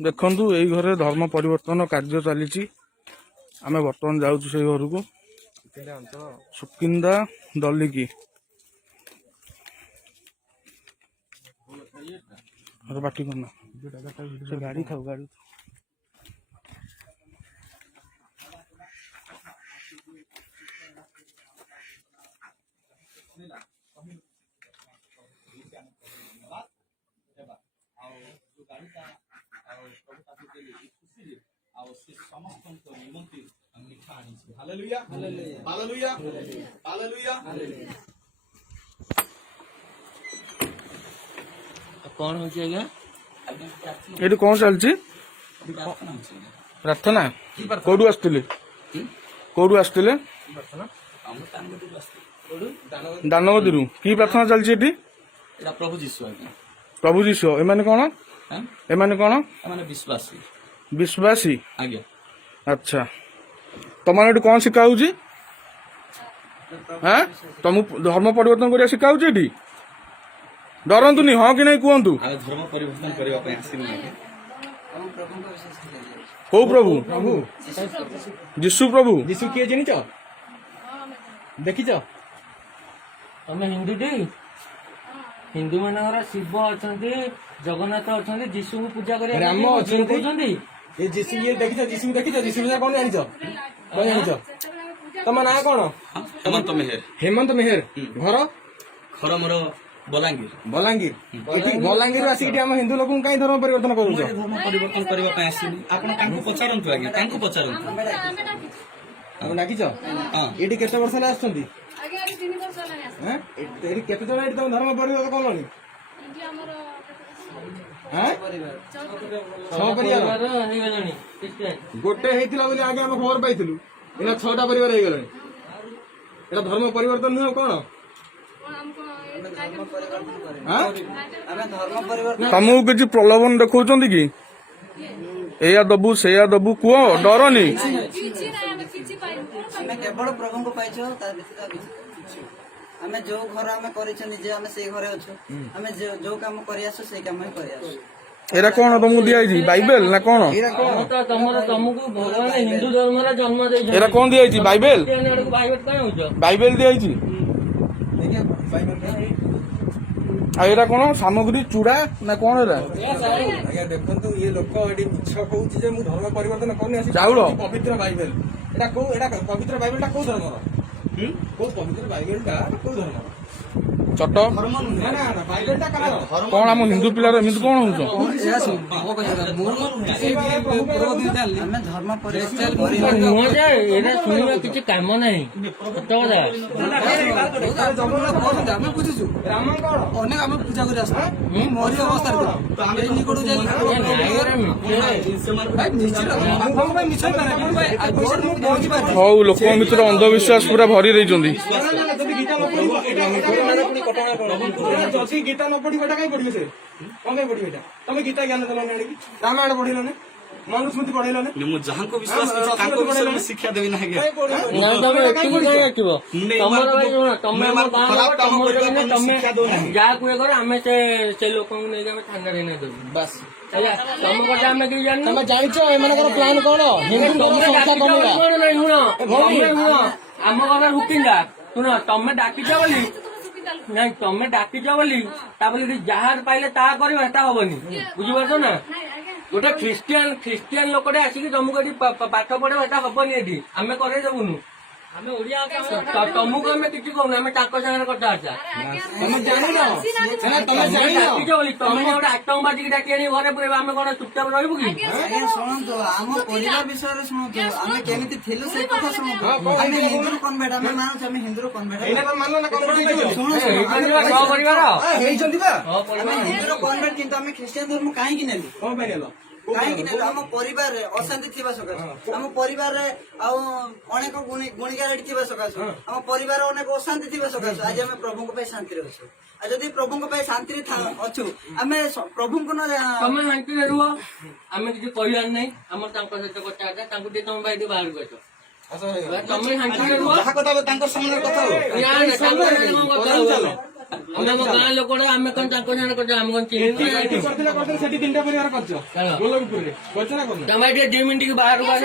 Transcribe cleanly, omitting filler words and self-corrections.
देखु यही घरे धर्म परिवर्तन कार्य चली आम बर्तमान जाऊँ से घर को सुकिंदा दलिकी बाटी करना से गाड़ी खाऊ गाड़ी कौन हो ये कौन चलती प्रार्थना कौटू आसते कौटू आसते दानगदी कि प्रार्थना चलती प्रभु जीशु प्रभु जीशु एम कौन एम कौन विश्वासी विश्वासी आज्ञा अच्छा तुम कौन शिखाऊ तुम धर्म परिवर्तन कर शिखाऊ डरतुनि हाँ कि नहीं कहतु धर्म परिवर्तन करने कौ प्रभु जीशु प्रभु जीशु किए जानी देखी तुम हिंदू टी हिंदू मान शिव अच्छा जगन्नाथ अच्छा जीशु को पूजा कर राम अच्छा जीशु ये देखी जीशु देखी जीशु कौन जानी कौन जानी तुम ना कौन हेमंत मेहर मेहर घर घर मोर बलांगीर बलांगीर बलांगीर आसिक हिंदू लोक कहीं धर्म परिवर्तन कर धर्म परिवर्तन करने आप पचारतु आगे पचारतु डाकिच ये केते वर्ष आसुँच केते जन तुम धर्म परिवर्तन कलनि गोटे होता आगे आम खबर पाई एना 6टा परिवार हो गले धर्म परिवर्तन नुह कौन तुमको किसी प्रलोभन देखा कि एया दबु से दबु कह डरनी केवल प्रभु को पाइछो आमे जो घर आमे करिछ निजे आमे से घरे अछु आमे जो काम करि आसु से काम ही करि आसु एरा कौन तुमको दिया बाइबल ना कौन तुमको भगवान हिंदू धर्म जन्म दे एरा कौन दिया बाइबल बाइबल दिया एरा कौन सामग्री चूड़ा ना कौन एरा देखो ये लोक ये मिछ कहूँ धर्म परिवर्तन करनी चाउल पवित्र बाइबल पवित्र बाइबल कौ धर्म कौ पवित्र बाइबल कौ धर्म चट बाइबल कौन आम हिंदू पिलार एमती कौन हो धर्म शुणा किसी कम ना पूजा हौ लोक भितर अंधविश्वास पूरा भरी रही गीता न पढ़ी कहीं पढ़ी से कौन कहीं पढ़ी तुम गीता ज्ञान देल रामायण पढ़ल मनुस्मृति पढ़ल जहाँ को विश्वास शिक्षा देवी ना जहाँ कुए आम से लोक बस तुम जान प्लान कौन आम घर रुकिंदा शुण तमे डाकिच बोली नहीं तमे डाकिच बोली जहाँ पाइले ता करनी बुझीपार ना गोटे ख्रीस्टियान लोकटे आसिक तुमको पाठ पढ़े हेनी ये आम करदेबुनु तुमको आम कि कहूँ आम सागर कथबार्ता तुम गोटे आतंकवादी डाकी घरे पुरे आम कौन चुपचाप रही कि शुणु आम परिवार विषय शुणु आम केमी थिलु से कथा शुणु आम हिंदू कन्वर्ट आम मानु आम हिंदू कन्वर्ट शुणु हिंदू कन्वर्ट किंतु आम ख्रीस्टियान धर्म कहीं नेलु कौन नेल कहीं आम परिवार अशांति थी सकाश आम परिवार अनेक गुणिगार थी सकाश आम परिवार अनेक अशांति थी सकाश आज आम प्रभु शांति अच्छु जदि प्रभु शांति अच्छु आम प्रभु तुम शांति रुह आम किसी कहलार ना आम सहित कथा तुम भाई बाहर को तुम शांति रुह ଆମେ ଆମ ଗାଁ ଲୋକଟା ଆମେ କଣ ତାଙ୍କ ସାଙ୍ଗରେ କରୁଛୁ ଆମେ କଣ ଚିହ୍ନିଛୁ ଏଠି କରିଥିଲେ ସେଠି 3ଟା ପରିବାର କରିଛ ଚାଲ। ଗୋଲକପୁରରେ କରିଛ ନା କରୁନ? ତମେ ଟିକେ 2 ମିନିଟ୍ ବାହାରକୁ ଆସ।